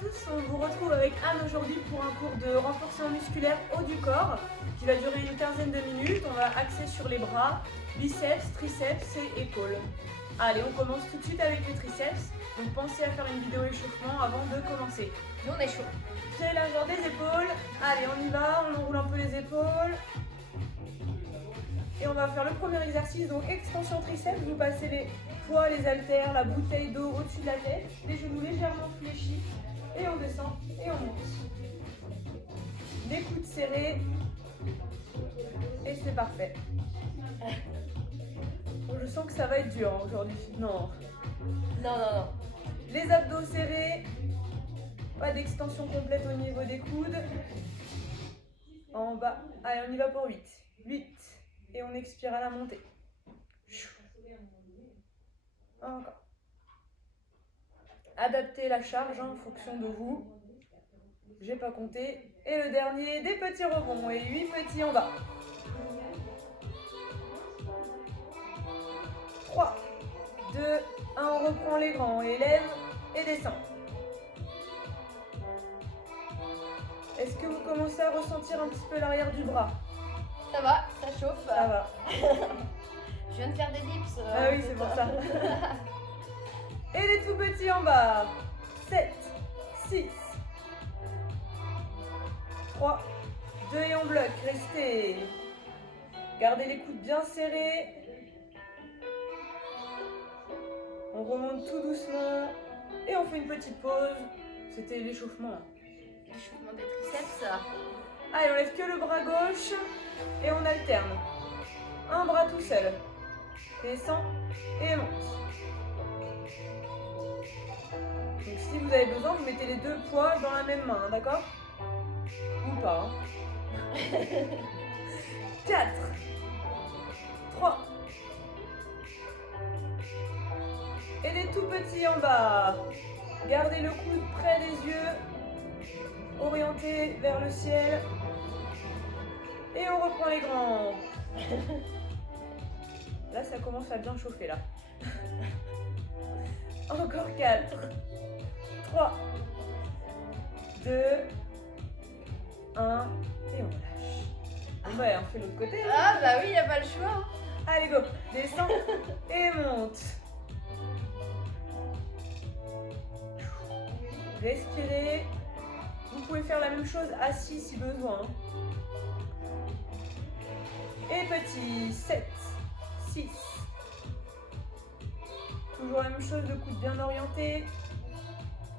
tous, on vous retrouve avec Anne aujourd'hui pour un cours de renforcement musculaire haut du corps qui va durer une quinzaine de minutes. On va axer sur les bras, biceps, triceps et épaules. Allez, on commence tout de suite avec les triceps. Donc pensez à faire une vidéo échauffement avant de commencer. Nous on est chaud. Pieds largeur des épaules. Allez, on y va, on enroule un peu les épaules. Et on va faire le premier exercice, donc extension triceps. Vous passez les poids, les haltères, la bouteille d'eau au-dessus de la tête, les genoux légèrement fléchis, et on descend et on monte. Des coudes serrés, et c'est parfait. Bon, je sens que ça va être dur hein, aujourd'hui. Non. Non. Les abdos serrés, pas d'extension complète au niveau des coudes. En bas, allez on y va pour 8. 8, et on expire à la montée. Encore. Adaptez la charge en fonction de vous. J'ai pas compté. Et le dernier, des petits rebonds. Et 8 petits en bas. 3, 2, 1, on reprend les grands. Et lève et descend. Est-ce que vous commencez à ressentir un petit peu l'arrière du bras? Ça va, ça chauffe. Ça va. Je viens de faire des dips. Ah oui, c'est pour ça. Et les tout petits en bas. 7, 6, 3, 2 et on bloque. Restez. Gardez les coudes bien serrés. On remonte tout doucement. Et on fait une petite pause. C'était l'échauffement. L'échauffement des triceps. Allez, on lève que le bras gauche. Et on alterne. Un bras tout seul. Descend et monte. Donc si vous avez besoin, vous mettez les deux poids dans la même main, d'accord? Ou pas. Hein. 4, 3. Et les tout petits en bas. Gardez le coude près des yeux. Orienté vers le ciel. Et on reprend les grands. Là, ça commence à bien chauffer, là. Encore 4, 3, 2, 1, et on lâche. Ouais, on fait l'autre côté. Hein. Ah bah oui, il n'y a pas le choix. Allez, go. Descends et monte. Respirez. Vous pouvez faire la même chose assis si besoin. Et petit, 7, 6. Toujours la même chose, le coude bien orienté.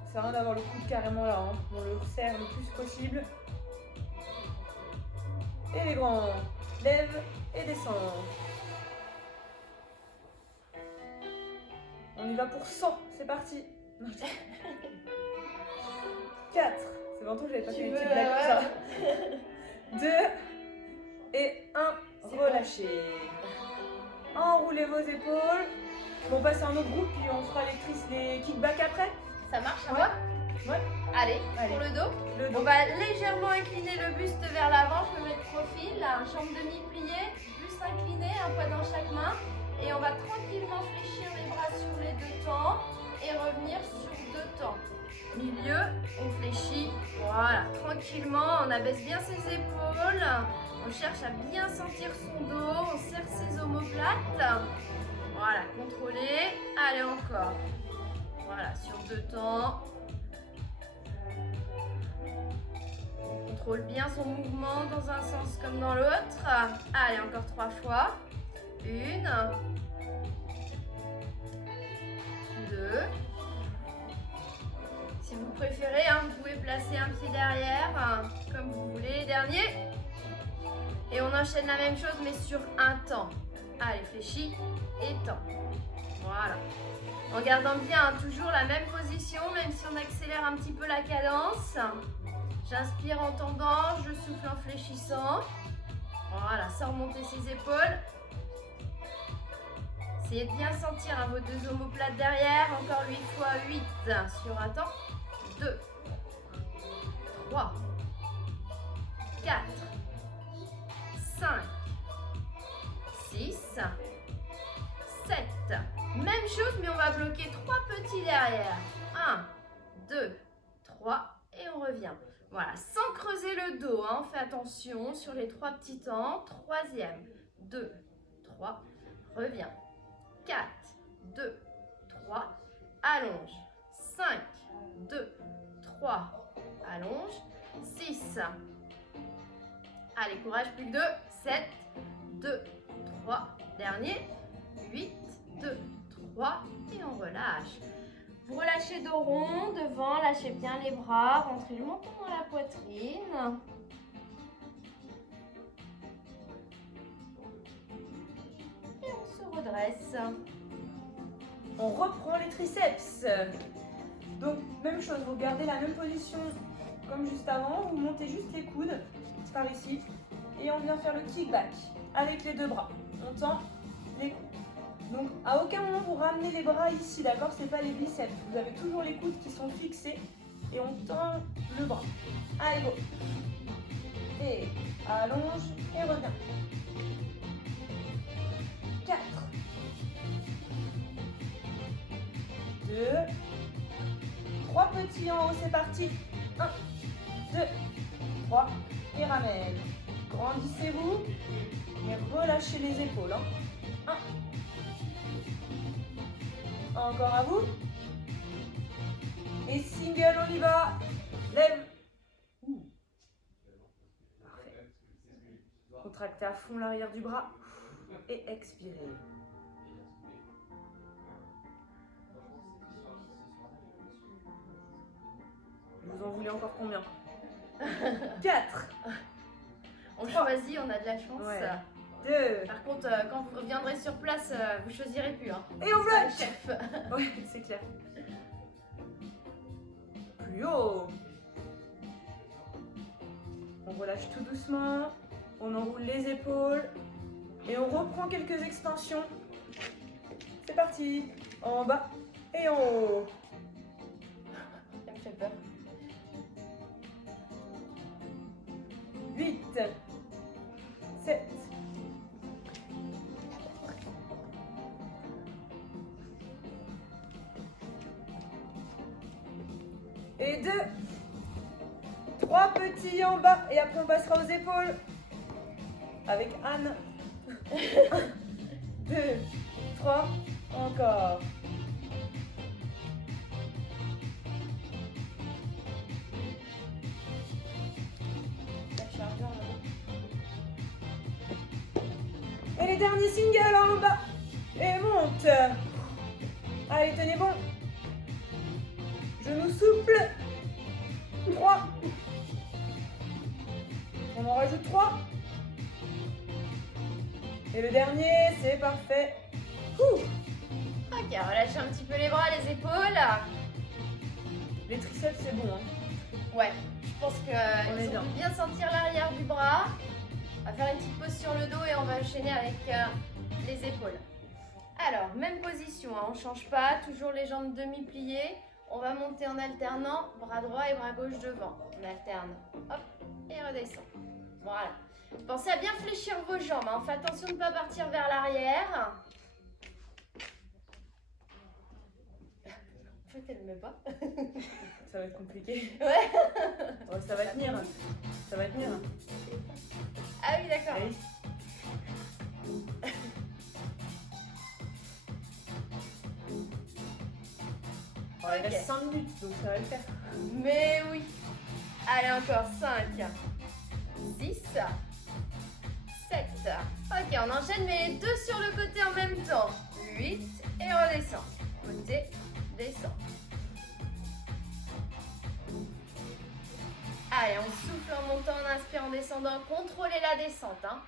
Ça sert à rien d'avoir le coude carrément là. Hein. On le resserre le plus possible. Et les grands. Lève et descend. On y va pour 100. C'est parti. 4. C'est longtemps que j'avais pas fait des petites blagues comme ça. 2 et 1. Relâchez. Enroulez vos épaules. On passe à un autre groupe puis on fera les kickbacks après. Ça marche, Ouais. moi Ouais. Allez, Allez. pour le dos. Le dos. On va légèrement incliner le buste vers l'avant. Je me mets de profil, là, jambe demi-pliée, buste incliné, un poids dans chaque main. Et on va tranquillement fléchir les bras sur les deux temps et revenir sur deux temps. Milieu, on fléchit, voilà, tranquillement, on abaisse bien ses épaules, on cherche à bien sentir son dos, on serre ses omoplates, voilà, contrôlez, allez encore, voilà, sur deux temps, on contrôle bien son mouvement dans un sens comme dans l'autre, allez, encore 3 fois, 1, 2. Si vous préférez, hein, vous pouvez placer un pied derrière, comme vous voulez. Dernier. Et on enchaîne la même chose, mais sur un temps. Allez, fléchis et temps. Voilà. En gardant bien toujours la même position, même si on accélère un petit peu la cadence. J'inspire en tendant, je souffle en fléchissant. Voilà, sans remonter ses épaules. Essayez de bien sentir hein, vos deux omoplates derrière. Encore 8 fois 8 sur un temps. 2, 3, 4, 5, 6, 7. Même chose, mais on va bloquer 3 petits derrière. 1, 2, 3 et on revient. Voilà, sans creuser le dos, hein. On fait attention sur les 3 petits temps. Troisième, 2, 3, reviens. 4, 2, 3, allonge. 5, 2, 3, allonge. 6. Allez, courage, plus que 2. 7, 2, 3, dernier. 8, 2, 3 et on relâche. Vous relâchez dos rond, devant, lâchez bien les bras, rentrez le menton dans la poitrine. Et on se redresse. On reprend les triceps. Donc, même chose, vous gardez la même position comme juste avant. Vous montez juste les coudes par ici. Et on vient faire le kickback avec les deux bras. On tend les coudes. Donc, à aucun moment vous ramenez les bras ici, d'accord? C'est pas les biceps. Vous avez toujours les coudes qui sont fixés. Et on tend le bras. Allez, go. Et allonge et reviens. 4. 2. 3 petits en haut, c'est parti. 1, 2, 3. Et ramène. Grandissez-vous. Mais relâchez les épaules. 1. Encore à vous. Et single, on y va. Lève. Parfait. Contractez à fond l'arrière du bras. Et expirez. Vous en voulez encore combien? 4. On choisit, on a de la chance. Ouais. 2. Par contre, quand vous reviendrez sur place, vous choisirez plus. Hein. Et on bloque. Chef. Ouais, c'est clair. Plus haut. On relâche tout doucement. On enroule les épaules. Et on reprend quelques extensions. C'est parti. En bas et en haut. Ça me fait peur. 8. 7. Et 2. 3 petits en bas. Et après on passera aux épaules. Avec Anne. 2, 3, encore. Et les derniers singles en bas. Et monte. Allez, tenez bon. Genoux souples. 3. On en rajoute 3. Et le dernier, c'est parfait. Ouh. Ok, relâchez un petit peu les bras, les épaules. Les triceps, c'est bon. Hein. Ouais, je pense On est qu'ils bien. ont bien sentir l'arrière du bras. On va faire une petite pause sur le dos et on va enchaîner avec les épaules. Alors, même position, hein, on ne change pas, toujours les jambes demi-pliées. On va monter en alternant, bras droit et bras gauche devant. On alterne, hop, et redescend. Voilà. Pensez à bien fléchir vos jambes, hein. Faites attention de ne pas partir vers l'arrière. En fait, elle ne met pas. Ça va être compliqué. Ouais. Oh, ça va tenir. Ça va tenir. Ah oui, d'accord. Allez. Oh, il Ok. reste 5 minutes, donc ça va le faire. Mais oui. Allez, encore 5, 6, 7. Ok, on enchaîne, mais les deux sur le côté en même temps. 8 et redescend. Côté, descend. Allez, on souffle en montant, on inspire en descendant. Contrôlez la descente. Hein.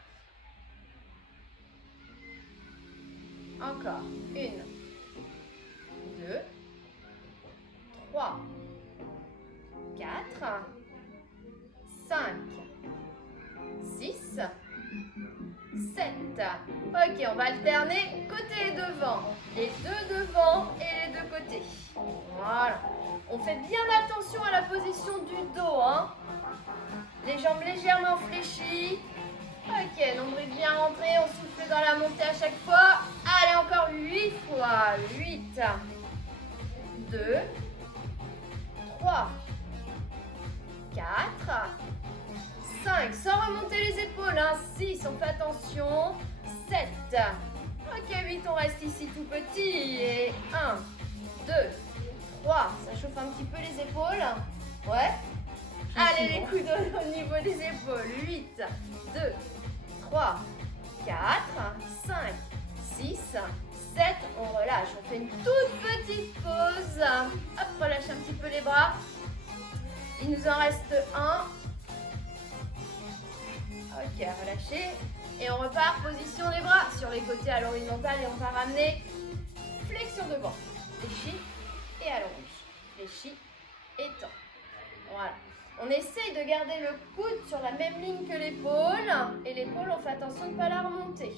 Encore. 1, 2, 3, 4, 5, 6, 7. Ok, on va alterner côté et devant. Les deux devant et les deux côtés. Voilà. On fait bien attention à la position du dos. Hein. Les jambes légèrement fléchies. Ok, nombril bien rentré. On souffle dans la montée à chaque fois. Allez, encore 8 fois. 8, 2, 3, 4, 5, sans remonter les épaules, hein. 6, on fait attention, 7, ok, 8, on reste ici tout petit, et 1, 2, 3, ça chauffe un petit peu les épaules, ouais, allez les coudes au niveau des épaules, 8, 2, 3, 4, 5, 6, 7, on relâche, on fait une toute petite pause, hop, relâche un petit peu les bras, il nous en reste un, ok, relâchez, et on repart, position des bras sur les côtés à l'horizontale et on va ramener flexion devant, fléchis et allonge, fléchis et tend, voilà. On essaye de garder le coude sur la même ligne que l'épaule. Et l'épaule, on fait attention de ne pas la remonter.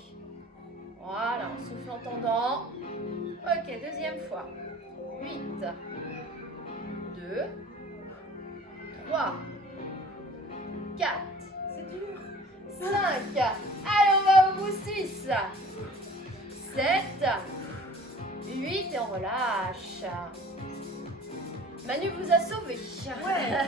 Voilà, on souffle en tendant. Ok, deuxième fois. 8, 2, 3, 4, C'est dur. 5. Allez, on va au bout. 6, 7, 8 et on relâche. Manu vous a sauvé. Ouais.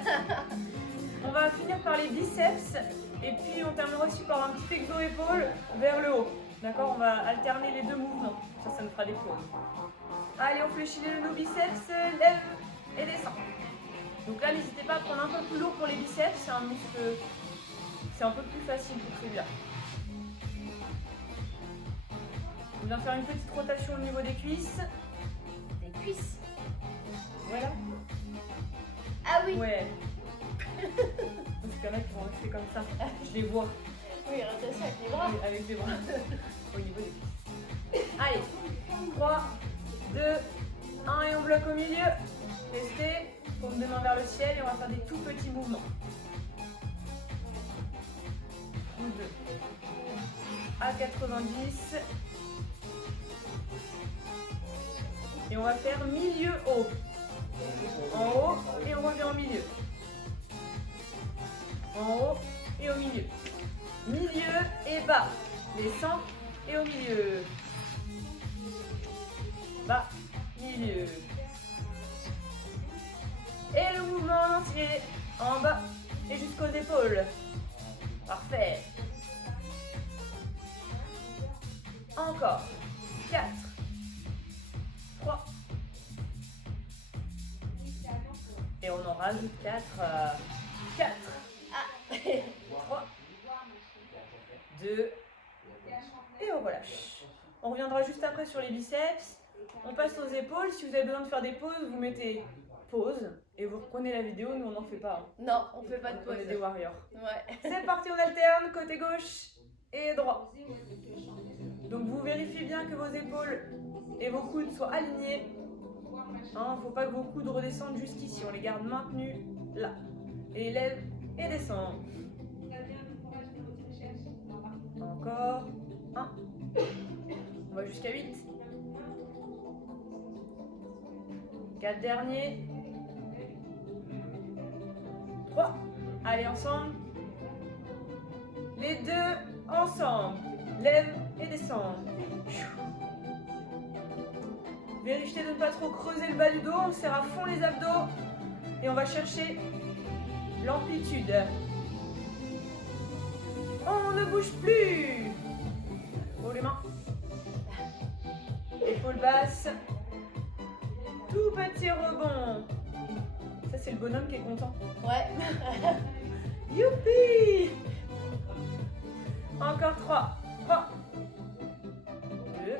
On va finir par les biceps et puis on terminera aussi par un petit exo épaule vers le haut. D'accord, on va alterner les deux mouvements. Ça nous fera des pauses. Allez, on fléchit nos biceps, lève et descend. Donc là, n'hésitez pas à prendre un peu plus lourd pour les biceps. C'est un muscle, c'est un peu plus facile pour celui-là. On vient faire une petite rotation au niveau des cuisses. Des cuisses. Voilà. Ah oui. Ouais. Parce qu'il y en a qui vont rester comme ça. Je les vois. Oui, rotation avec les bras. Oui, avec les bras. Au niveau des cuisses. Allez. 3, 2, 1 et on bloque au milieu. Restez. Paume de main vers le ciel et on va faire des tout petits mouvements. Coude à 90. Et on va faire milieu haut. En haut et on revient au milieu. En haut et au milieu. Milieu et bas. Descend et au milieu. Bas, milieu. Et le mouvement en entier. En bas et jusqu'aux épaules. Parfait. Encore. 4. 3. Et on en rajoute 4. 4. 3. 2. Et on relâche. On reviendra juste après sur les biceps. On passe aux épaules. Si vous avez besoin de faire des pauses, vous mettez pause et vous reprenez la vidéo. Nous, on n'en fait pas. Non, on fait pas de On pause. est des warriors. Ouais. C'est parti, on alterne. Côté gauche et droit. Donc vous vérifiez bien que vos épaules et vos coudes soient alignés. Hein, faut pas que vos coudes redescendent jusqu'ici. On les garde maintenus là. Et lève et descend. Encore. 1. On va jusqu'à 8. 4 derniers. 3. Allez, ensemble. Les deux ensemble. Lève et descend. Vérifiez de ne pas trop creuser le bas du dos. On serre à fond les abdos. Et on va chercher l'amplitude. On ne bouge plus. Oh, les mains. Épaules basses. Tout petit rebond. Ça, c'est le bonhomme qui est content. Ouais. Youpi! Encore 3. 3. 2.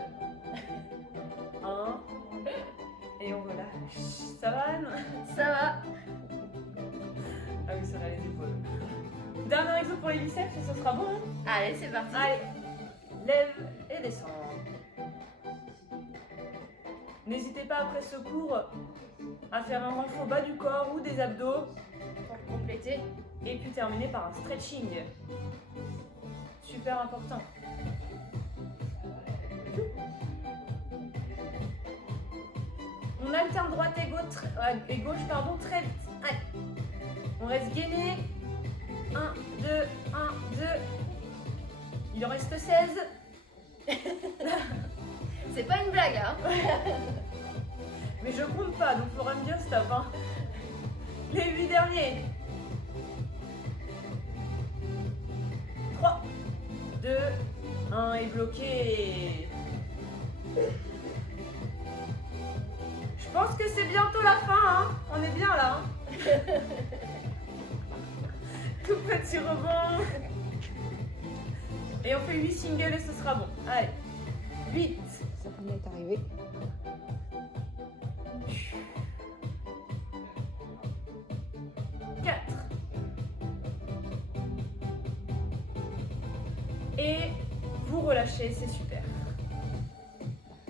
1. Et on relâche. Ça va, Anne? Ça va. Ah oui, ça va les épaules. Dernier exo pour les biceps et ce sera bon. Hein? Allez, c'est parti. Allez. Lève et descend. N'hésitez pas après ce cours à faire un renfort bas du corps ou des abdos. Pour compléter. Et puis terminer par un stretching. Super important. On alterne droite et gauche très vite. Allez. On reste gainé. 1, 2, 1, 2. Il en reste 16. C'est pas une blague, hein. Mais je compte pas, donc il faudra me dire stop. Hein. Les 8 derniers. 3, 2, 1 et bloqué. Je pense que c'est bientôt la fin, hein. On est bien là. Hein. Tout petit rebond. Et on fait 8 singles et ce sera bon. Allez. 8. Ça est arrivé. 4. Et vous relâchez, c'est super.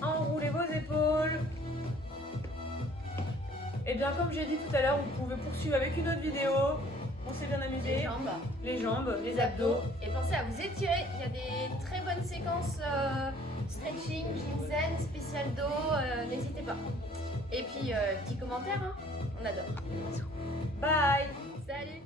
Enroulez vos épaules. Et bien comme j'ai dit tout à l'heure, vous pouvez poursuivre avec une autre vidéo. On s'est bien amusé. Les jambes, les abdos. Et pensez à vous étirer. Il y a des très bonnes séquences stretching, ginseng, spécial dos. N'hésitez pas. Et puis, petit commentaire, hein. On adore. Bye. Salut.